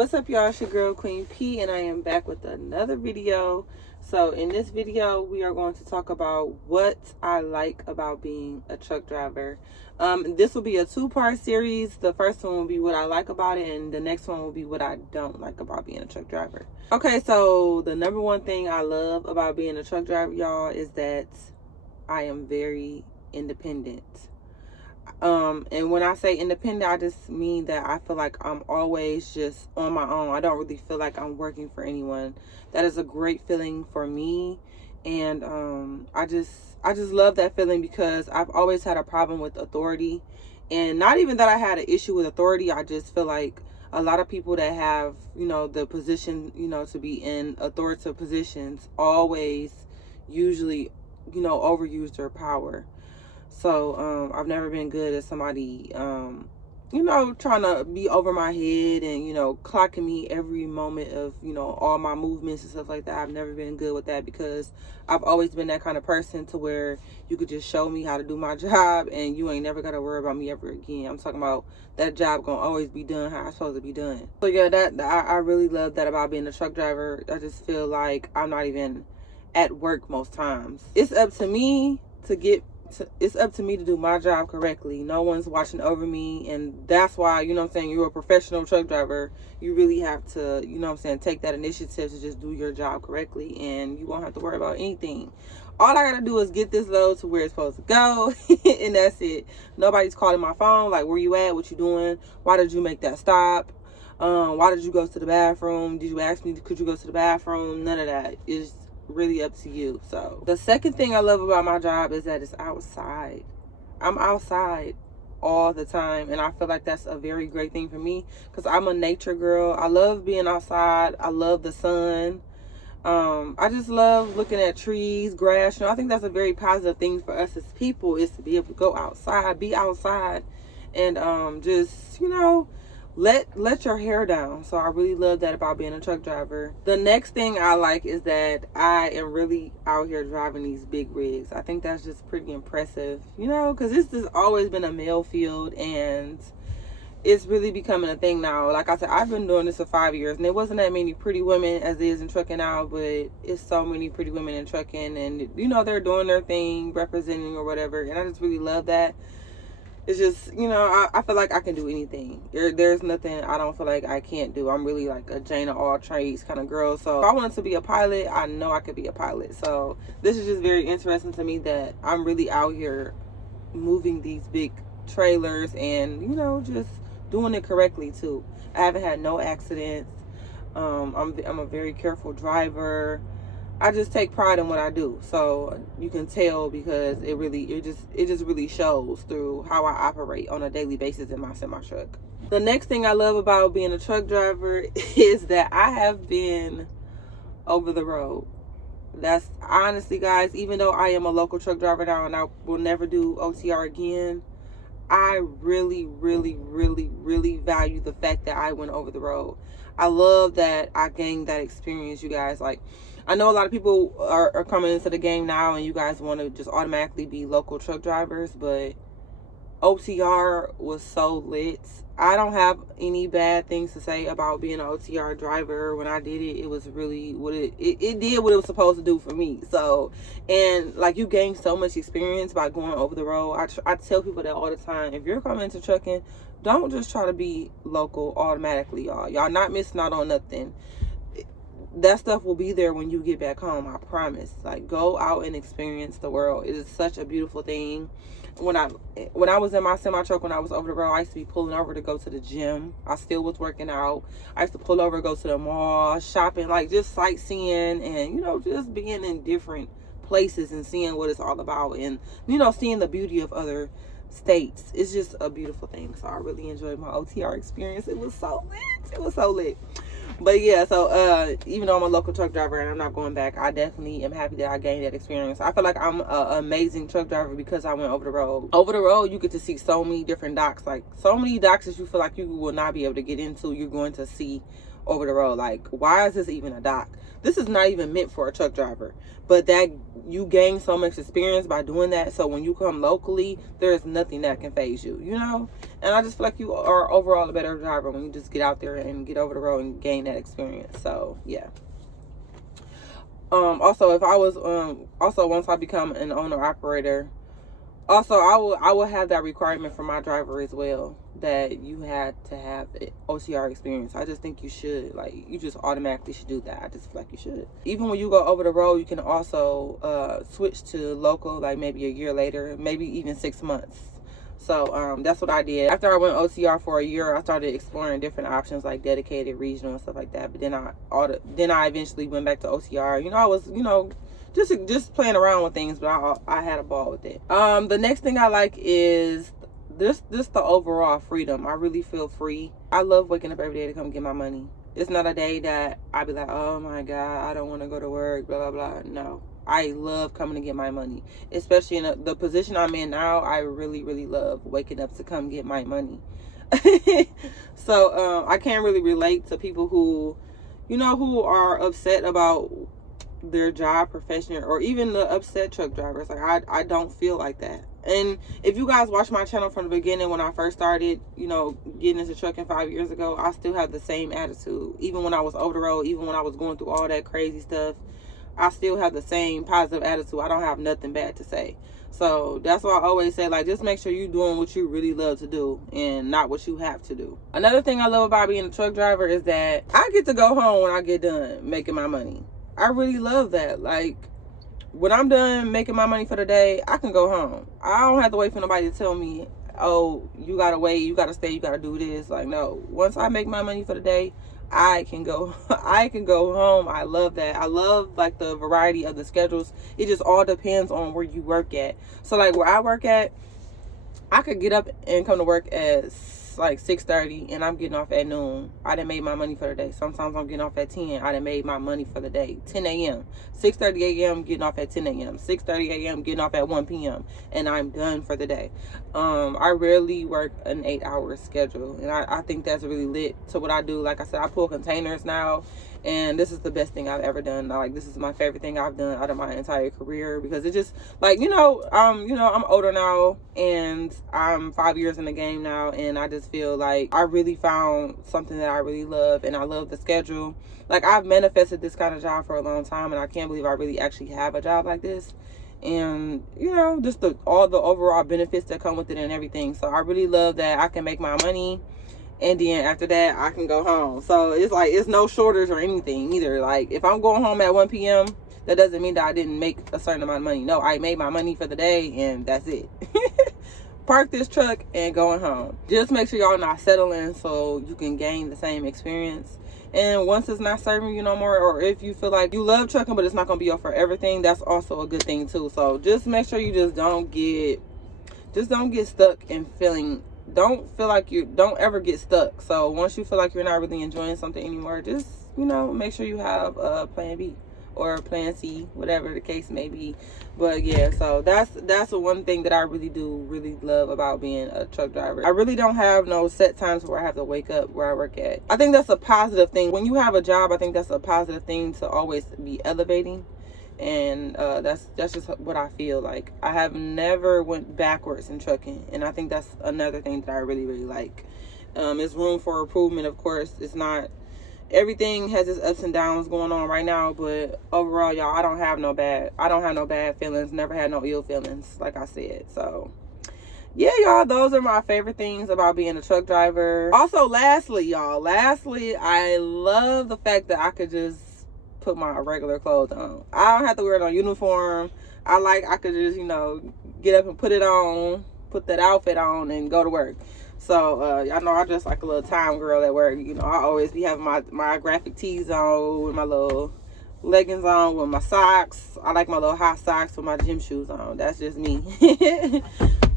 What's up, y'all? It's your girl Queen P, and I am back with another video. So in this video we are going to talk about what I like about being a truck driver. This will be a two-part series. The first one will be what I like about it, and the next one will be what I don't like about being a truck driver. Okay, so the number one thing I love about being a truck driver, y'all, is that I am very independent. And when I say independent, I just mean that I feel like I'm always just on my own. I don't really feel like I'm working for anyone. That is a great feeling for me, and I just love that feeling because I've always had a problem with authority. And not even that I had an issue with authority, I just feel like a lot of people that have, the position, to be in authoritative positions always usually, overuse their power. So I've never been good at somebody, trying to be over my head and, clocking me every moment of, all my movements and stuff like that. I've never been good with that because I've always been that kind of person to where you could just show me how to do my job and you ain't never got to worry about me ever again. I'm talking about that job gonna always be done how it's supposed to be done. So yeah, I really love that about being a truck driver. I just feel like I'm not even at work most times. It's up to me to do my job correctly. No one's watching over me, and that's why, you're a professional truck driver. You really have to, take that initiative to just do your job correctly, and you won't have to worry about anything. All I gotta do is get this load to where it's supposed to go, and that's it. Nobody's calling my phone like, where you at, what you doing, why did you make that stop, why did you go to the bathroom, did you ask me could you go to the bathroom? None of that. Is really up to you. So the second thing I love about my job is that it's outside. I'm outside all the time, and I feel like that's a very great thing for me because I'm a nature girl. I love being outside. I love the sun. I just love looking at trees, grass. I think that's a very positive thing for us as people, is to be able to go outside, be outside, and just let your hair down. So I really love that about being a truck driver. The next thing I like is that I am really out here driving these big rigs. I think that's just pretty impressive, because this has always been a male field, and it's really becoming a thing now. Like I said, I've been doing this for 5 years, and there wasn't that many pretty women as there is in trucking now, but it's so many pretty women in trucking, and they're doing their thing, representing or whatever, and I just really love that. It's just, I feel like I can do anything. There's nothing I don't feel like I can't do. I'm really like a Jane of all trades kind of girl. So if I wanted to be a pilot, I know I could be a pilot. So this is just very interesting to me that I'm really out here moving these big trailers and, just doing it correctly too. I haven't had no accidents. I'm a very careful driver. I just take pride in what I do, so you can tell because it just really shows through how I operate on a daily basis in my semi truck. The next thing I love about being a truck driver is that I have been over the road. That's honestly, guys, even though I am a local truck driver now and I will never do OTR again, I really, really, really, really value the fact that I went over the road. I love that I gained that experience, you guys. Like, I know a lot of people are coming into the game now and you guys want to just automatically be local truck drivers, but OTR was so lit. I don't have any bad things to say about being an OTR driver. When I did it, it was really what it did what it was supposed to do for me. So, and like, you gain so much experience by going over the road. I tell people that all the time. If you're coming into trucking, don't just try to be local automatically, y'all. Y'all not missing out on nothing. That stuff will be there when you get back home, I promise. Like, go out and experience the world. It is such a beautiful thing. When I was in my semi truck, when I was over the road, I used to be pulling over to go to the gym. I still was working out. I used to pull over, go to the mall, shopping, like just sightseeing, and just being in different places and seeing what it's all about, and seeing the beauty of other states. It's just a beautiful thing. So I really enjoyed my OTR experience. It was so lit. It was so lit. But yeah, so even though I'm a local truck driver and I'm not going back, I definitely am happy that I gained that experience. I feel like I'm an amazing truck driver because I went over the road. Over the road, you get to see so many different docks, like so many docks that you feel like you will not be able to get into. You're going to see over the road. Like, why is this even a dock? This is not even meant for a truck driver, but that you gain so much experience by doing that. So when you come locally, there's nothing that can phase you, you know? And I just feel like you are overall a better driver when you just get out there and get over the road and gain that experience. So yeah. Also, if I was also once I become an owner operator, also I will have that requirement for my driver as well, that you had to have OTR experience. I just think you should, like, you just automatically should do that. I just feel like you should. Even when you go over the road, you can also switch to local, like maybe a year later, maybe even 6 months. So that's what I did. After I went OTR for a year, I started exploring different options like dedicated, regional, and stuff like that. But then I eventually went back to OTR. You know, I was, you know, just playing around with things, but I had a ball with it. The next thing I like is this the overall freedom. I really feel free. I love waking up every day to come get my money. It's not a day that I be like, oh my God, I don't want to go to work, blah, blah, blah. No. I love coming to get my money, especially in the position I'm in now. I really, really love waking up to come get my money. So I can't really relate to people who, you know, who are upset about their job profession, or even the upset truck drivers. Like, I don't feel like that. And if you guys watch my channel from the beginning, when I first started, you know, getting into trucking 5 years ago, I still have the same attitude. Even when I was over the road, even when I was going through all that crazy stuff, I still have the same positive attitude. I don't have nothing bad to say. So that's why I always say, like, just make sure you're doing what you really love to do and not what you have to do. Another thing I love about being a truck driver is that I get to go home when I get done making my money. I really love that. Like, when I'm done making my money for the day, I can go home. I don't have to wait for nobody to tell me, oh, you gotta wait, you gotta stay, you gotta do this. Like, no. Once I make my money for the day, I can go home. I love that. I love, like, the variety of the schedules. It just all depends on where you work at. So, like, where I work at, I could get up and come to work at like 6:30 and I'm getting off at noon. I done made my money for the day. Sometimes I'm getting off at 10. I done made my money for the day. 10 a.m. 6:30 a.m. getting off at 10 a.m. 6:30 a.m. getting off at 1 p.m. and I'm done for the day. I rarely work an 8-hour schedule, and I think that's really lit to what I do. Like I said, I pull containers now, and this is the best thing I've ever done. Like, this is my favorite thing I've done out of my entire career, because it just, like, you know, I'm older now, and I'm 5 years in the game now, and I just feel like I really found something that I really love, and I love the schedule. Like, I've manifested this kind of job for a long time, and I can't believe I really actually have a job like this. And, you know, just all the overall benefits that come with it and everything. So I really love that I can make my money, and then after that I can go home. So it's like, it's no shortage or anything either. Like, if I'm going home at 1 p.m, that doesn't mean that I didn't make a certain amount of money. No, I made my money for the day, and that's it. Park this truck and going home. Just make sure y'all not settling, so you can gain the same experience. And once it's not serving you no more, or if you feel like you love trucking but it's not gonna be your forever thing, that's also a good thing too. So just make sure you just don't get stuck in feeling, don't ever get stuck. So once you feel like you're not really enjoying something anymore, just, you know, make sure you have a plan B or plan C, whatever the case may be. But yeah, so that's the one thing that I really love about being a truck driver. I really don't have no set times where I have to wake up where I work at. I think that's a positive thing. When you have a job, I think that's a positive thing to always be elevating. And that's just what I feel like. I have never went backwards in trucking, and I think that's another thing that I really like. There's room for improvement, of course. It's not, everything has its ups and downs going on right now, but overall, y'all, I don't have no bad feelings. Never had no ill feelings, like I said. So yeah, y'all, those are my favorite things about being a truck driver. Also, lastly, I love the fact that I could just put my regular clothes on. I don't have to wear no uniform. I could just, you know, get up and put that outfit on and go to work. So y'all know I dress like a little time girl at work. You know, I always be having my graphic tees on, with my little leggings on, with my socks. I like my little hot socks with my gym shoes on. That's just me.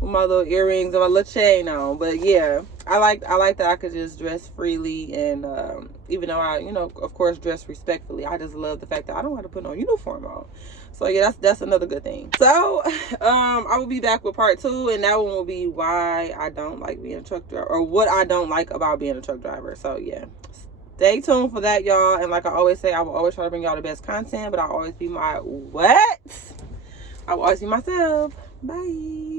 With my little earrings and my little chain on. But yeah, I like that I could just dress freely, and even though I, you know, of course, dress respectfully, I just love the fact that I don't have to put no uniform on. So yeah, that's another good thing. So I will be back with part 2, and that one will be why I don't like being a truck driver, or what I don't like about being a truck driver. So yeah, stay tuned for that, y'all. And like I always say, I will always try to bring y'all the best content, but I'll always be my what? I will always be myself. Bye.